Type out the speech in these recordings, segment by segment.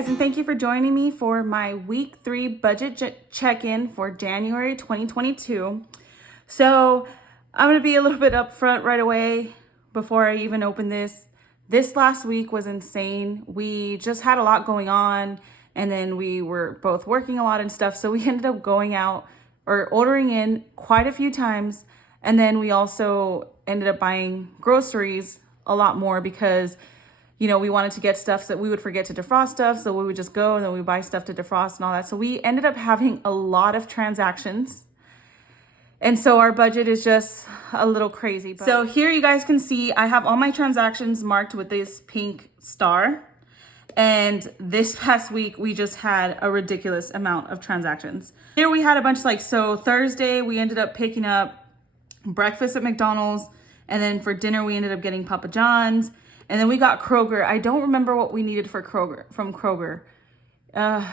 guys, and thank you for joining me for my week 3 budget check-in for January 2022. So I'm going to be a little bit upfront right away before I even open this. This last week was insane. We just had a lot going on, and then we were both working a lot and stuff. So we ended up going out or ordering in quite a few times. And then we also ended up buying groceries a lot more because we wanted to get stuff so that we would forget to defrost stuff. So we would just go and then we buy stuff to defrost and all that. So we ended up having a lot of transactions. And so our budget is just a little crazy. So here you guys can see, I have all my transactions marked with this pink star. And this past week, we just had a ridiculous amount of transactions. Here we had a bunch so Thursday, we ended up picking up breakfast at McDonald's. And then for dinner, we ended up getting Papa John's. And then we got Kroger. I don't remember what we needed from Kroger. I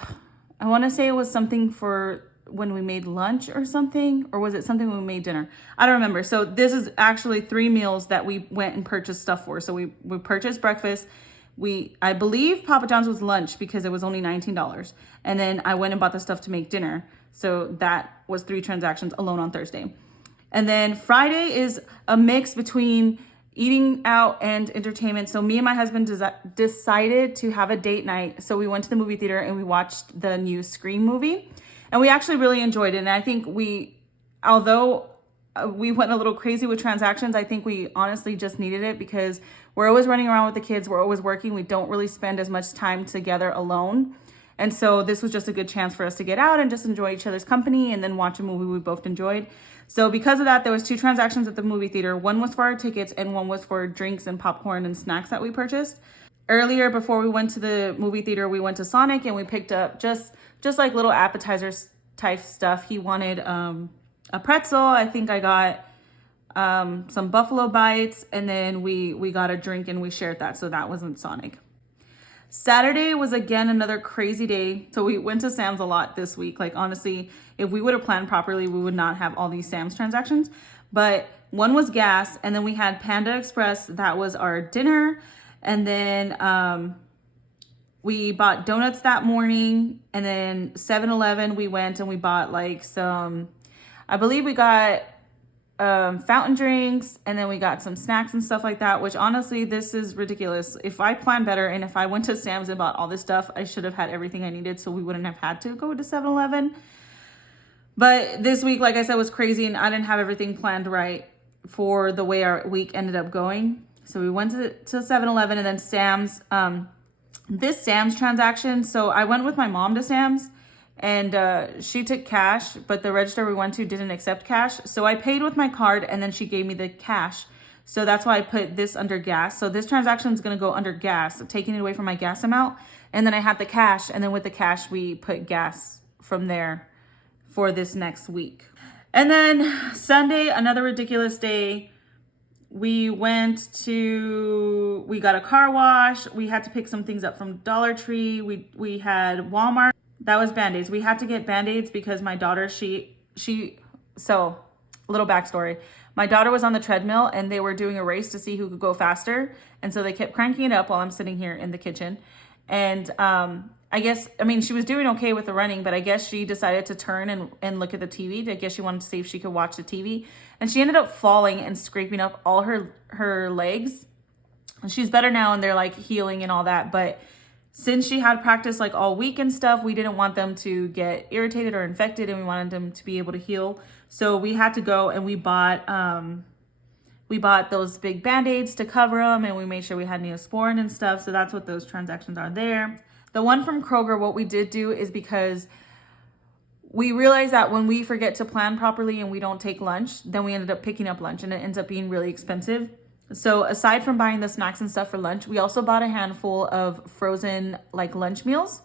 want to say it was something for when we made lunch or something, or was it something when we made dinner? I don't remember. So this is actually 3 meals that we went and purchased stuff for. So we purchased breakfast. I believe Papa John's was lunch because it was only $19. And then I went and bought the stuff to make dinner. So that was 3 transactions alone on Thursday. And then Friday is a mix between eating out and entertainment. So me and my husband decided to have a date night. So we went to the movie theater and we watched the new Scream movie. And we actually really enjoyed it. And I think although we went a little crazy with transactions, I think we honestly just needed it because we're always running around with the kids. We're always working. We don't really spend as much time together alone. And so this was just a good chance for us to get out and just enjoy each other's company and then watch a movie we both enjoyed. So because of that, there was 2 transactions at the movie theater. One was for our tickets and one was for drinks and popcorn and snacks that we purchased. Earlier, before we went to the movie theater, we went to Sonic and we picked up just like little appetizers type stuff. He wanted a pretzel. I think I got some buffalo bites, and then we got a drink and we shared that. So that wasn't Sonic. Saturday was again another crazy day. So we went to Sam's a lot this week. Honestly, if we would have planned properly, we would not have all these Sam's transactions. But one was gas, and then we had Panda Express. That was our dinner. And then we bought donuts that morning. And then 7-Eleven, we went and we bought I believe we got fountain drinks, and then we got some snacks and stuff like that, which honestly, this is ridiculous. If I planned better and if I went to Sam's and bought all this stuff, I should have had everything I needed so we wouldn't have had to go to 7-Eleven. But this week, like I said, was crazy and I didn't have everything planned right for the way our week ended up going. So we went to 7-Eleven and then Sam's. This Sam's transaction, so I went with my mom to Sam's. And she took cash, but the register we went to didn't accept cash. So I paid with my card and then she gave me the cash. So that's why I put this under gas. So this transaction is going to go under gas, so taking it away from my gas amount. And then I had the cash. And then with the cash, we put gas from there for this next week. And then Sunday, another ridiculous day. We got a car wash. We had to pick some things up from Dollar Tree. We had Walmart. That was Band-Aids. We had to get Band-Aids because my daughter, so little backstory. My daughter was on the treadmill and they were doing a race to see who could go faster. And so they kept cranking it up while I'm sitting here in the kitchen. And she was doing okay with the running, but I guess she decided to turn and look at the TV. I guess she wanted to see if she could watch the TV. And she ended up falling and scraping up all her legs. And she's better now and they're healing and all that. But since she had practice all week and stuff, we didn't want them to get irritated or infected and we wanted them to be able to heal. So we had to go and we bought those big Band-Aids to cover them, and we made sure we had Neosporin and stuff. So that's what those transactions are there. The one from Kroger, what we did do is because we realized that when we forget to plan properly and we don't take lunch, then we ended up picking up lunch and it ends up being really expensive. So aside from buying the snacks and stuff for lunch, we also bought a handful of frozen lunch meals.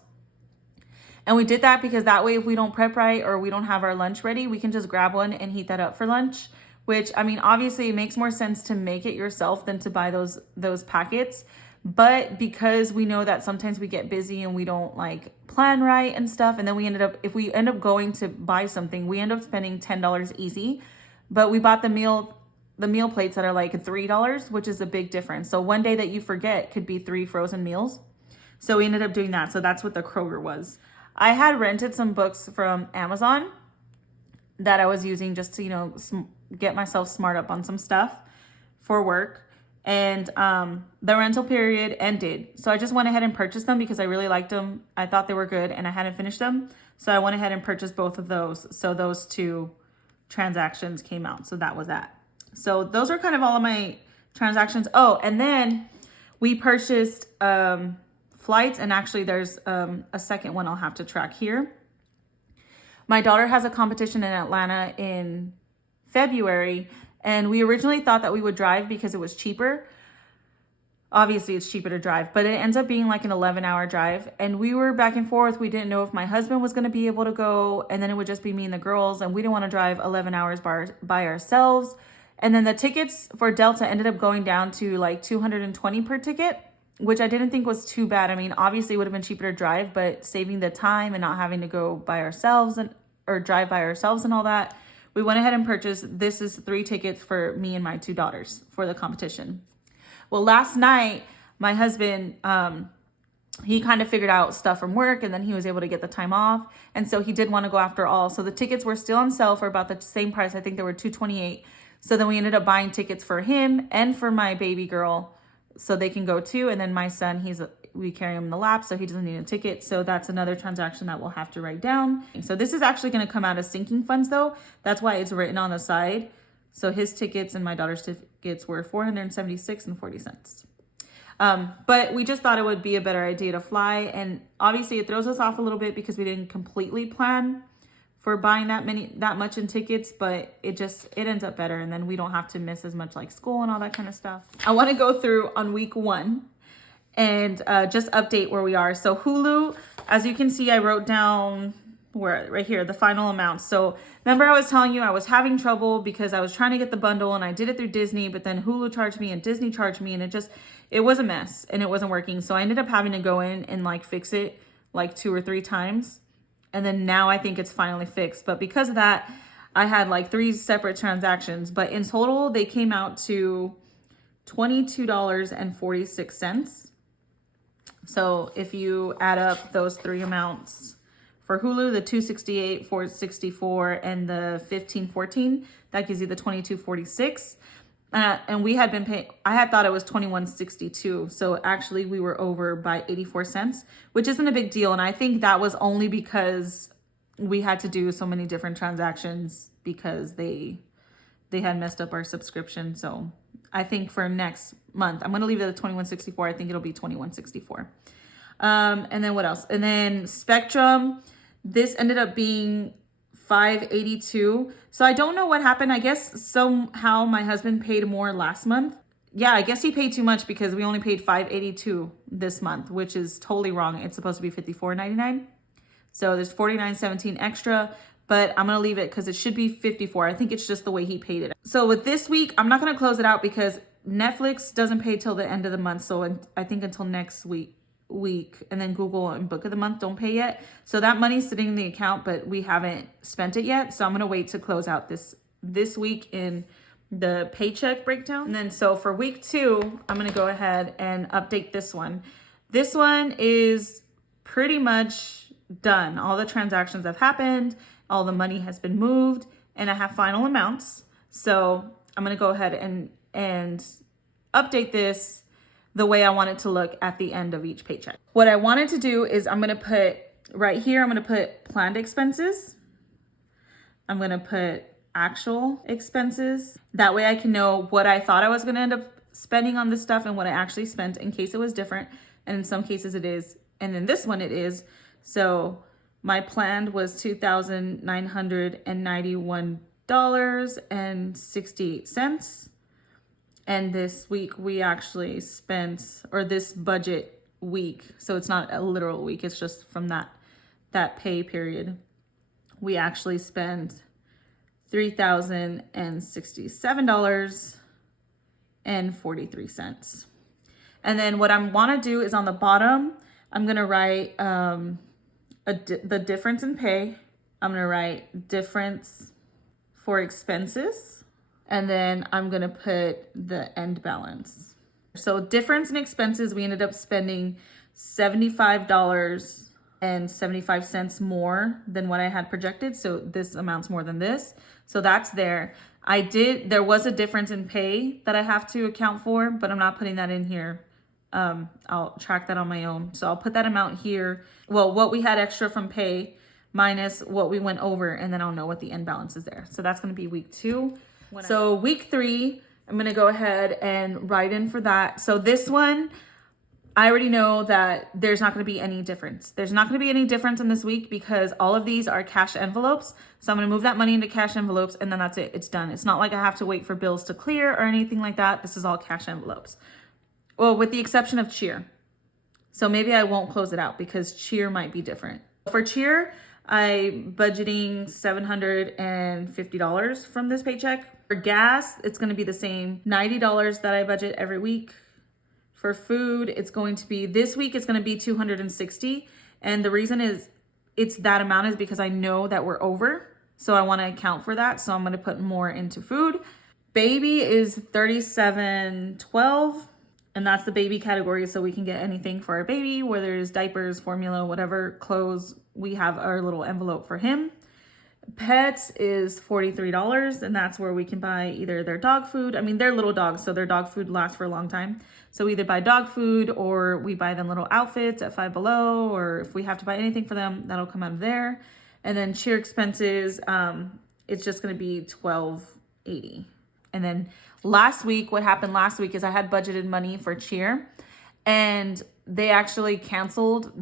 And we did that because that way, if we don't prep right or we don't have our lunch ready, we can just grab one and heat that up for lunch, which obviously it makes more sense to make it yourself than to buy those packets. But because we know that sometimes we get busy and we don't plan right and stuff. And then if we end up going to buy something, we end up spending $10 easy, but we bought the meal plates that are $3, which is a big difference. So one day that you forget could be 3 frozen meals. So we ended up doing that. So that's what the Kroger was. I had rented some books from Amazon that I was using just to, get myself smart up on some stuff for work. And the rental period ended. So I just went ahead and purchased them because I really liked them. I thought they were good and I hadn't finished them. So I went ahead and purchased both of those. So those two transactions came out. So that was that. So those are kind of all of my transactions. Oh, and then we purchased flights, and actually there's a second one I'll have to track here. My daughter has a competition in Atlanta in February, and we originally thought that we would drive because it was cheaper. Obviously it's cheaper to drive, but it ends up being like an 11-hour drive, and we were back and forth. We didn't know if my husband was going to be able to go, and then it would just be me and the girls, and we didn't want to drive 11 hours by ourselves. And then the tickets for Delta ended up going down to like $220 per ticket, which I didn't think was too bad. I mean, obviously it would have been cheaper to drive, but saving the time and not having to go by ourselves or drive by ourselves and all that, we went ahead and purchased, this is 3 tickets for me and my 2 daughters for the competition. Well, last night, my husband, he kind of figured out stuff from work, and then he was able to get the time off. And so he did want to go after all. So the tickets were still on sale for about the same price. I think they were $228. So then we ended up buying tickets for him and for my baby girl so they can go too. And then my son, we carry him in the lap, so he doesn't need a ticket. So that's another transaction that we'll have to write down. So this is actually going to come out of sinking funds though. That's why it's written on the side. So his tickets and my daughter's tickets were $476.40. But we just thought it would be a better idea to fly. And obviously it throws us off a little bit because we didn't completely plan for buying that much in tickets, but it ends up better. And then we don't have to miss as much like school and all that kind of stuff. I want to go through on week 1 and just update where we are. So Hulu, as you can see, I wrote down right here, the final amount. So remember I was telling you I was having trouble because I was trying to get the bundle and I did it through Disney, but then Hulu charged me and Disney charged me, and it was a mess and it wasn't working. So I ended up having to go in and like fix it like 2 or 3 times. And then now I think it's finally fixed. But because of that, I had like 3 separate transactions, but in total they came out to $22.46. So if you add up those 3 amounts, for Hulu, the $268, $464, and the $15.14, that gives you the $22.46. And we had been paying, I had thought it was $21.62. So actually we were over by 84 cents, which isn't a big deal. And I think that was only because we had to do so many different transactions because they had messed up our subscription. So I think for next month, I'm going to leave it at $21.64. I think it'll be $21.64. And then what else? And then Spectrum, this ended up being $5.82. So I don't know what happened. I guess somehow my husband paid more last month. Yeah, I guess he paid too much because we only paid $5.82 this month, which is totally wrong. It's supposed to be $54.99. So there's $49.17 extra, but I'm going to leave it because it should be $54. I think it's just the way he paid it. So with this week, I'm not going to close it out because Netflix doesn't pay till the end of the month. So I think until next week, and then Google and Book of the Month don't pay yet. So that money's sitting in the account, but we haven't spent it yet. So I'm going to wait to close out this week in the paycheck breakdown. And then so for week 2, I'm going to go ahead and update this one. This one is pretty much done. All the transactions have happened. All the money has been moved, and I have final amounts. So I'm going to go ahead and update this the way I want it to look at the end of each paycheck. What I wanted to do is I'm going to put right here, I'm going to put planned expenses. I'm going to put actual expenses. That way I can know what I thought I was going to end up spending on this stuff and what I actually spent in case it was different. And in some cases it is. And in this one it is. So my planned was $2,991.68. And this week we actually spent, or this budget week, so it's not a literal week, it's just from that pay period, we actually spent $3,067.43. And then what I want to do is on the bottom, I'm going to write the difference in pay. I'm going to write difference for expenses. And then I'm going to put the end balance. So difference in expenses, we ended up spending $75.75 more than what I had projected. So this amounts more than this. So that's there. There was a difference in pay that I have to account for, but I'm not putting that in here. I'll track that on my own. So I'll put that amount here. Well, what we had extra from pay minus what we went over, and then I'll know what the end balance is there. So that's going to be week 2. So week 3, I'm going to go ahead and write in for that. So this one, I already know that there's not going to be any difference. There's not going to be any difference in this week because all of these are cash envelopes. So I'm going to move that money into cash envelopes and then that's it. It's done. It's not like I have to wait for bills to clear or anything like that. This is all cash envelopes. Well, with the exception of cheer. So maybe I won't close it out because cheer might be different. For cheer, I'm budgeting $750 from this paycheck. For gas, it's going to be the same $90 that I budget every week. For food, it's going to be, this week it's going to be $260. And the reason is it's that amount is because I know that we're over. So I want to account for that. So I'm going to put more into food. Baby is $37.12. And that's the baby category. So we can get anything for our baby, whether it's diapers, formula, whatever, clothes. We have our little envelope for him. Pets is $43, and that's where we can buy either their dog food. I mean, they're little dogs, so their dog food lasts for a long time. So we either buy dog food or we buy them little outfits at Five Below, or if we have to buy anything for them, that'll come out of there. And then cheer expenses, it's just going to be $12.80. And then what happened last week is I had budgeted money for cheer, and they actually canceled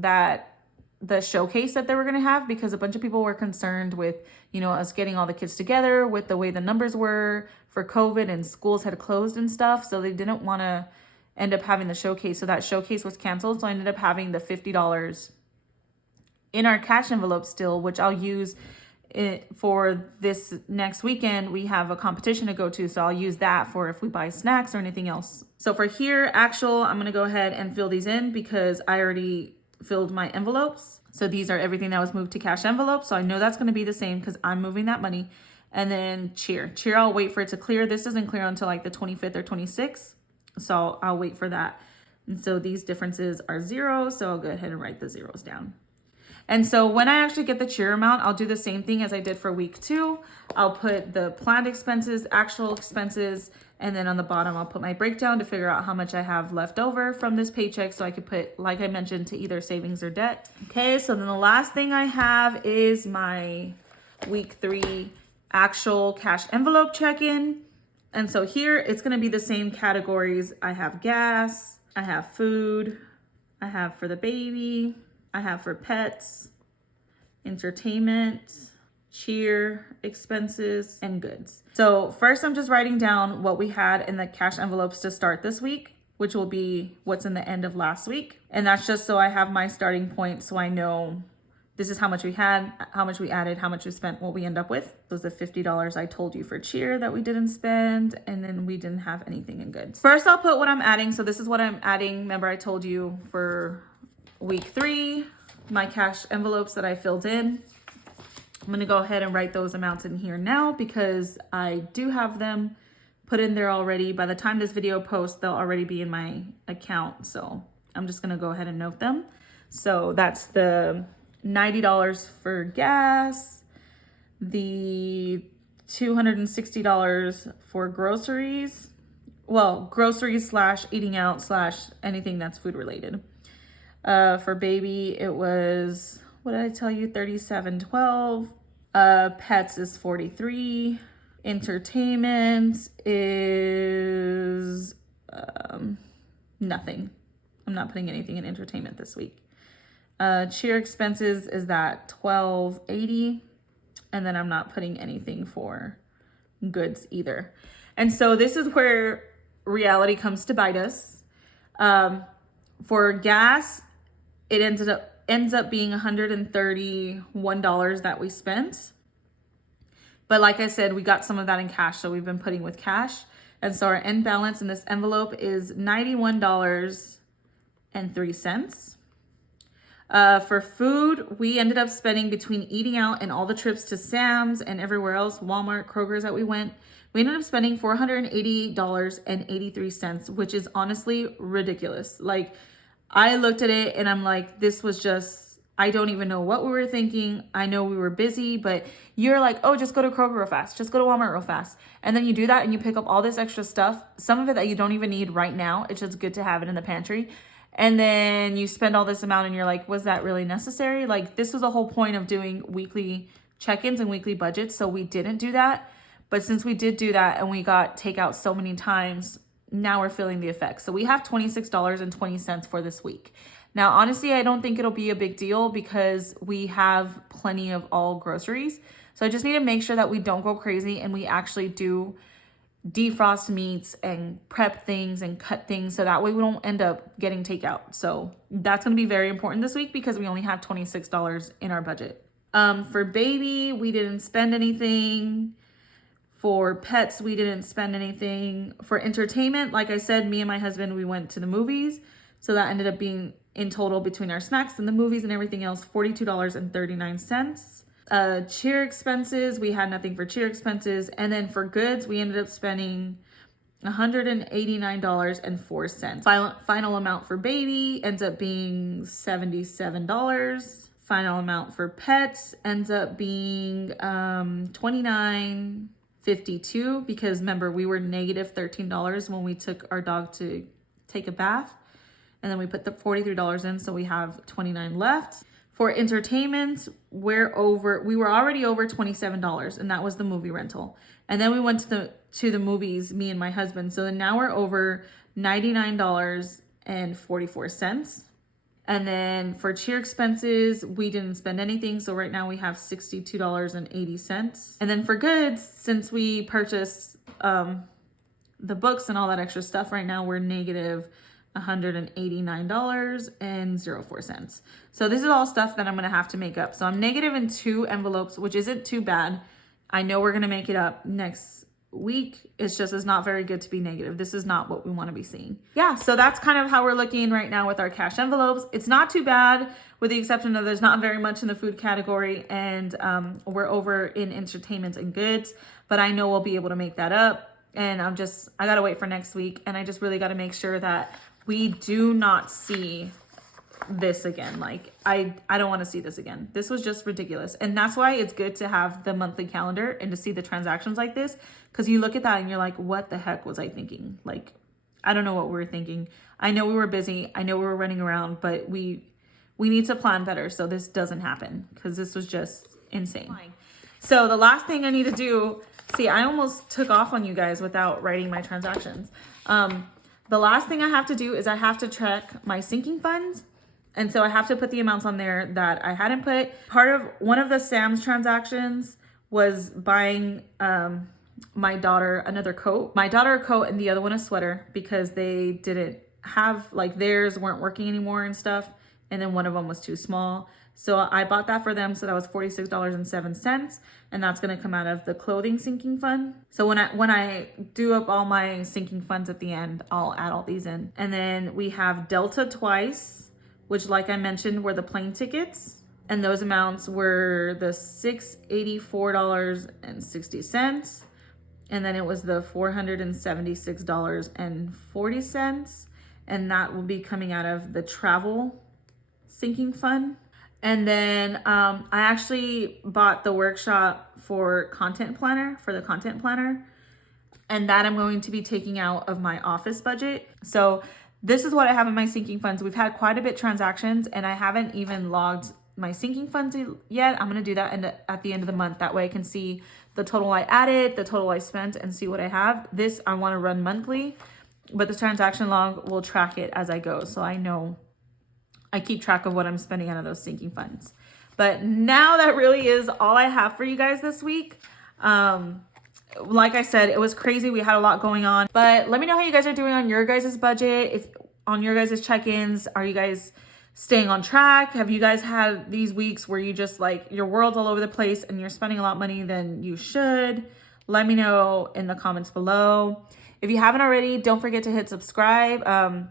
the showcase that they were going to have because a bunch of people were concerned with, us getting all the kids together with the way the numbers were for COVID and schools had closed and stuff. So they didn't want to end up having the showcase. So that showcase was canceled. So I ended up having the $50 in our cash envelope still, which I'll use for this next weekend. We have a competition to go to. So I'll use that for if we buy snacks or anything else. So for here, I'm going to go ahead and fill these in because I already filled my envelopes. So these are everything that was moved to cash envelopes. So I know that's going to be the same because I'm moving that money. And then cheer, I'll wait for it to clear. This doesn't clear until like the 25th or 26th. So I'll wait for that. And so these differences are 0. So I'll go ahead and write the zeros down. And so when I actually get the cheer amount, I'll do the same thing as I did for week 2. I'll put the planned expenses, actual expenses, and then on the bottom, I'll put my breakdown to figure out how much I have left over from this paycheck so I could put, like I mentioned, to either savings or debt. Okay, so then the last thing I have is my week 3 actual cash envelope check-in. And so here, it's gonna be the same categories. I have gas, I have food, I have for the baby, I have for pets, entertainment, cheer expenses, and goods. So first I'm just writing down what we had in the cash envelopes to start this week, which will be what's in the end of last week. And that's just so I have my starting point so I know this is how much we had, how much we added, how much we spent, what we end up with. This was the $50 I told you for cheer that we didn't spend, and then we didn't have anything in goods. First I'll put what I'm adding. So this is what I'm adding. Remember I told you for week 3, my cash envelopes that I filled in. I'm going to go ahead and write those amounts in here now because I do have them put in there already. By the time this video posts, they'll already be in my account. So I'm just going to go ahead and note them. So that's the $90 for gas, the $260 for groceries. Well, groceries / eating out / anything that's food related. For baby, it was, what did I tell you? $37.12. Pets is $43. Entertainment is nothing. I'm not putting anything in entertainment this week. Cheer expenses is that $12.80. And then I'm not putting anything for goods either. And so this is where reality comes to bite us. For gas, it ends up being $131 that we spent. But like I said, we got some of that in cash, so we've been putting with cash. And so our end balance in this envelope is $91.03. For food, we ended up spending between eating out and all the trips to Sam's and everywhere else, Walmart, Kroger's that we went, we ended up spending $480.83, which is honestly ridiculous. Like, I looked at it and I'm like, this was just, I don't even know what we were thinking. I know we were busy, but you're like, oh, just go to Kroger real fast. Just go to Walmart real fast. And then you do that and you pick up all this extra stuff, some of it that you don't even need right now. It's just good to have it in the pantry. And then you spend all this amount and you're like, was that really necessary? Like, this was the whole point of doing weekly check-ins and weekly budgets. So we didn't do that. But since we did do that and we got takeout so many times, now we're feeling the effects. So we have $26.20 for this week. Now, honestly, I don't think it'll be a big deal because we have plenty of all groceries. So I just need to make sure that we don't go crazy and we actually do defrost meats and prep things and cut things so that way we don't end up getting takeout. So that's going to be very important this week because we only have $26 in our budget. For baby, we didn't spend anything. For pets, we didn't spend anything. For entertainment, like I said, me and my husband, we went to the movies. So that ended up being in total between our snacks and the movies and everything else, $42.39. Cheer expenses, we had nothing for cheer expenses. And then for goods, we ended up spending $189.04. Final amount for baby ends up being $77. Final amount for pets ends up being $29.52 because remember, we were negative $13 when we took our dog to take a bath. And then we put the $43 in, so we have $29 left. For entertainment, we were already over $27, and that was the movie rental. And then we went to the movies, me and my husband. So then now we're over $99.44. And then for cheer expenses, we didn't spend anything. So right now we have $62.80. And then for goods, since we purchased the books and all that extra stuff, right now we're negative $189.04. So this is all stuff that I'm going to have to make up. So I'm negative in 2 envelopes, which isn't too bad. I know we're going to make it up next week. It's not very good to be negative. This is not what we want to be seeing. Yeah, so that's kind of how we're looking right now with our cash envelopes. It's not too bad, with the exception of there's not very much in the food category, and we're over in entertainment and goods, but I know we'll be able to make that up. And I got to wait for next week, and I just really got to make sure that we do not see this again. Like, I don't want to see this again. This was just ridiculous. And that's why it's good to have the monthly calendar and to see the transactions like this, because you look at that and you're like, what the heck was I thinking? Like, I don't know what we were thinking. I know we were busy. I know we were running around, but we need to plan better so this doesn't happen, because this was just insane. So the last thing I need to do, see, I almost took off on you guys without writing my transactions. The last thing I have to do is I have to track my sinking funds. And so I have to put the amounts on there that I hadn't put. One of the Sam's transactions was buying my daughter another coat. My daughter a coat and the other one a sweater, because they didn't have, like, theirs weren't working anymore and stuff. And then one of them was too small. So I bought that for them. So that was $46.07. And that's going to come out of the clothing sinking fund. So when I do up all my sinking funds at the end, I'll add all these in. And then we have Delta twice, which, like I mentioned, were the plane tickets. And those amounts were the $684.60. And then it was the $476.40. And that will be coming out of the travel sinking fund. And then I actually bought the workshop for the content planner. And that I'm going to be taking out of my office budget. So this is what I have in my sinking funds. We've had quite a bit transactions, and I haven't even logged my sinking funds yet. I'm going to do that at the end of the month. That way I can see the total I added, the total I spent, and see what I have. This I want to run monthly, but the transaction log will track it as I go. So I know I keep track of what I'm spending out of those sinking funds. But now that really is all I have for you guys this week. Like I said, it was crazy. We had a lot going on, but let me know how you guys are doing on your guys' budget. If on your guys' check-ins, are you guys staying on track? Have you guys had these weeks where you just, like, your world's all over the place and you're spending a lot of money than you should? Let me know in the comments below. If you haven't already, don't forget to hit subscribe.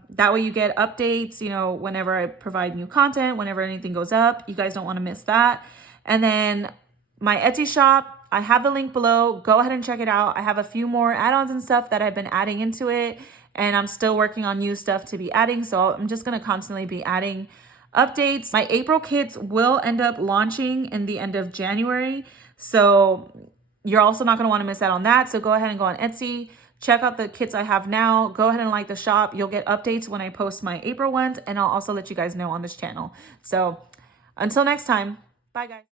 That way you get updates, whenever I provide new content, whenever anything goes up. You guys don't want to miss that. And then my Etsy shop, I have the link below. Go ahead and check it out. I have a few more add-ons and stuff that I've been adding into it. and I'm still working on new stuff to be adding. So I'm just going to constantly be adding updates. My April kits will end up launching in the end of January. So you're also not going to want to miss out on that. So go ahead and go on Etsy, check out the kits I have now. Go ahead and like the shop. You'll get updates when I post my April ones, and I'll also let you guys know on this channel. So until next time, bye guys.